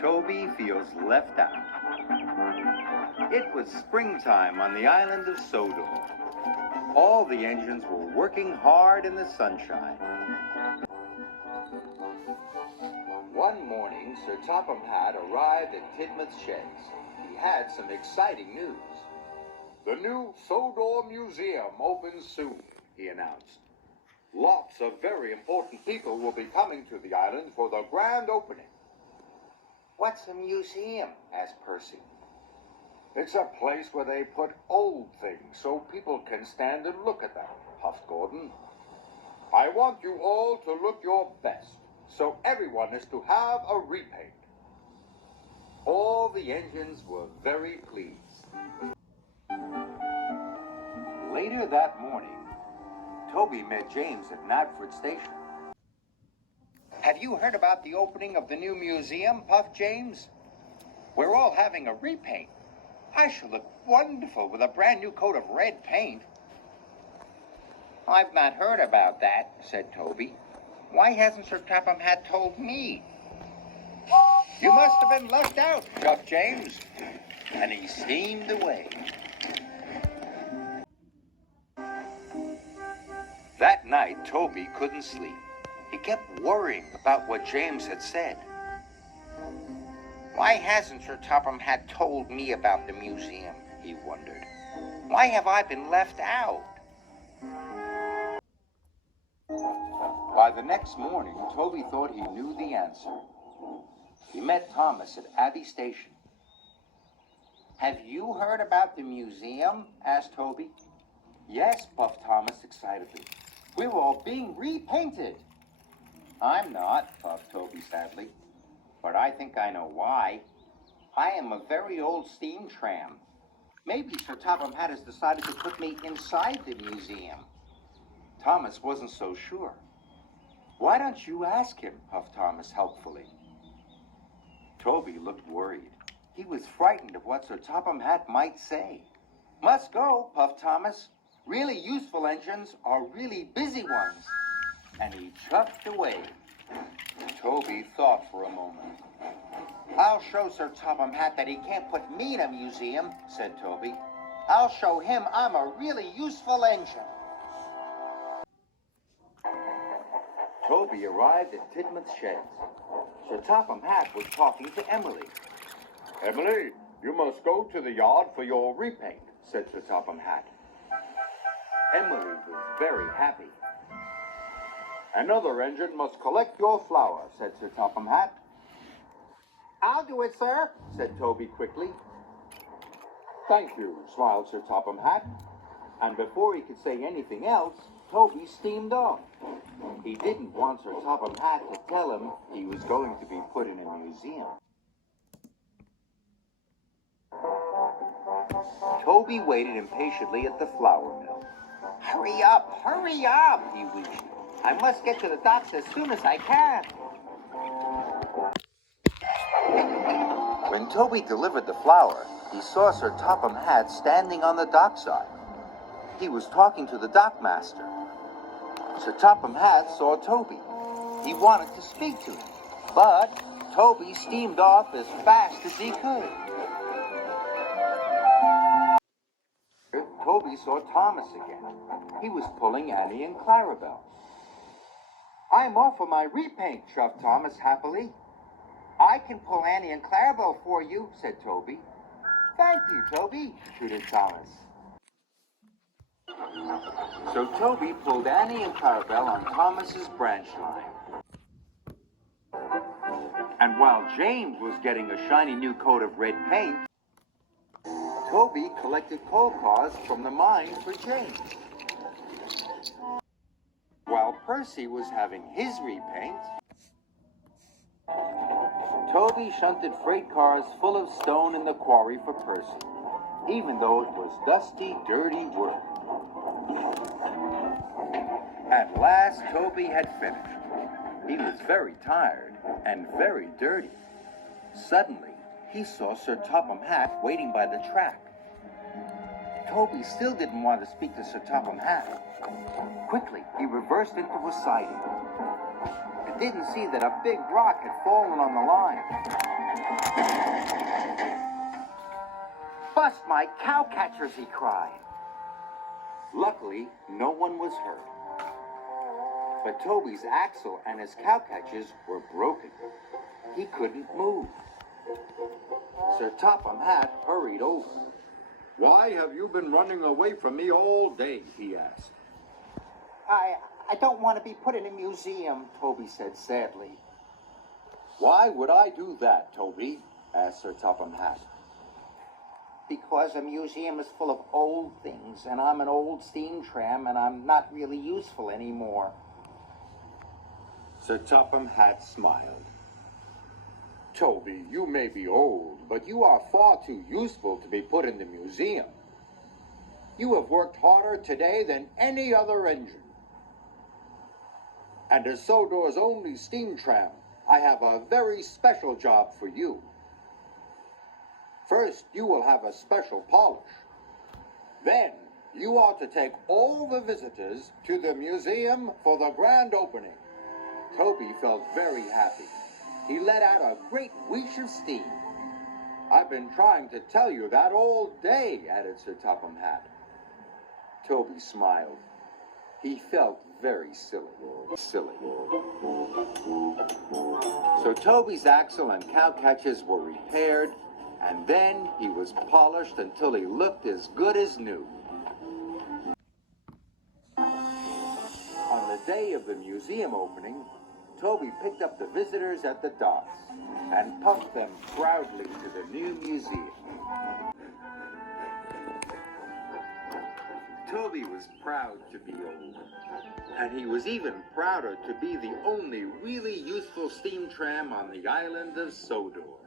Toby feels left out. It was springtime on the island of Sodor. All the engines were working hard in the sunshine. One morning, Sir Topham Hatt arrived at Tidmouth's sheds. He had some exciting news. "The new Sodor Museum opens soon," he announced. "Lots of very important people will be coming to the island for the grand opening." "What's a museum?" asked Percy. "It's a place where they put old things so people can stand and look at them," puffed Gordon. "I want you all to look your best, so everyone is to have a repaint." All the engines were very pleased. Later that morning, Toby met James at Knapford Station. "Have you heard about the opening of the new museum?" puffed James. "We're all having a repaint. I shall look wonderful with a brand new coat of red paint." "I've not heard about that," said Toby. "Why hasn't Sir Topham Hatt told me?" "You must have been left out," chucked James. And he steamed away. That night, Toby couldn't sleep. He kept worrying about what James had said. "Why hasn't Sir Topham Hatt told me about the museum?" he wondered. "Why have I been left out?" By the next morning, Toby thought he knew the answer. He met Thomas at Abbey Station. "Have you heard about the museum?" asked Toby. "Yes," puffed Thomas excitedly. "We're all being repainted." "I'm not," puffed Toby sadly. "But I think I know why. I am a very old steam tram. Maybe Sir Topham Hatt has decided to put me inside the museum." Thomas wasn't so sure. "Why don't you ask him?" puffed Thomas helpfully. Toby looked worried. He was frightened of what Sir Topham Hatt might say. "Must go," puffed Thomas. "Really useful engines are really busy ones." And he chuffed away. Toby thought for a moment. "I'll show Sir Topham Hatt that he can't put me in a museum," said Toby. "I'll show him I'm a really useful engine." Toby arrived at Tidmouth's sheds. Sir Topham Hatt was talking to Emily. "Emily, you must go to the yard for your repaint," said Sir Topham Hatt. Emily was very happy. "Another engine must collect your flour," said Sir Topham Hatt. "I'll do it, sir," said Toby quickly. "Thank you," smiled Sir Topham Hatt. And before he could say anything else, Toby steamed off. He didn't want Sir Topham Hatt to tell him he was going to be put in a museum. Toby waited impatiently at the flour mill. Hurry up, he wheezed. "I must get to the docks as soon as I can." When Toby delivered the flour, he saw Sir Topham Hatt standing on the dockside. He was talking to the dockmaster. Sir Topham Hatt saw Toby. He wanted to speak to him, but Toby steamed off as fast as he could. Toby saw Thomas again. He was pulling Annie and Clarabelle. "I'm off for my repaint," chuffed Thomas happily. "I can pull Annie and Clarabelle for you," said Toby. "Thank you, Toby," tooted Thomas. So Toby pulled Annie and Clarabelle on Thomas's branch line. And while James was getting a shiny new coat of red paint, Toby collected coal cars from the mine for James. While Percy was having his repaint, Toby shunted freight cars full of stone in the quarry for Percy, even though it was dusty, dirty work. At last, Toby had finished. He was very tired and very dirty. Suddenly, he saw Sir Topham Hatt waiting by the track. Toby still didn't want to speak to Sir Topham Hatt. Quickly, he reversed into a siding. didn't see that a big rock had fallen on the line. "Bust my cowcatchers," he cried. Luckily, no one was hurt. But Toby's axle and his cowcatchers were broken. He couldn't move. Sir Topham Hatt hurried over. "Why have you been running away from me all day?" he asked. I don't want to be put in a museum," Toby said sadly. "Why would I do that, Toby?" asked Sir Topham Hatt. "Because a museum is full of old things, and I'm an old steam tram, and I'm not really useful anymore." Sir Topham Hatt smiled. "Toby, you may be old, but you are far too useful to be put in the museum. You have worked harder today than any other engine. And as Sodor's only steam tram, I have a very special job for you. First, you will have a special polish. Then, you are to take all the visitors to the museum for the grand opening." Toby felt very happy. He let out a great wheeze of steam. "I've been trying to tell you that all day," added Sir Topham Hatt. Toby smiled. He felt very silly. So Toby's axle and cowcatchers were repaired, and then he was polished until he looked as good as new. On the day of the museum opening, Toby picked up the visitors at the docks and puffed them proudly to the new museum. Toby was proud to be old, and he was even prouder to be the only really useful steam tram on the island of Sodor.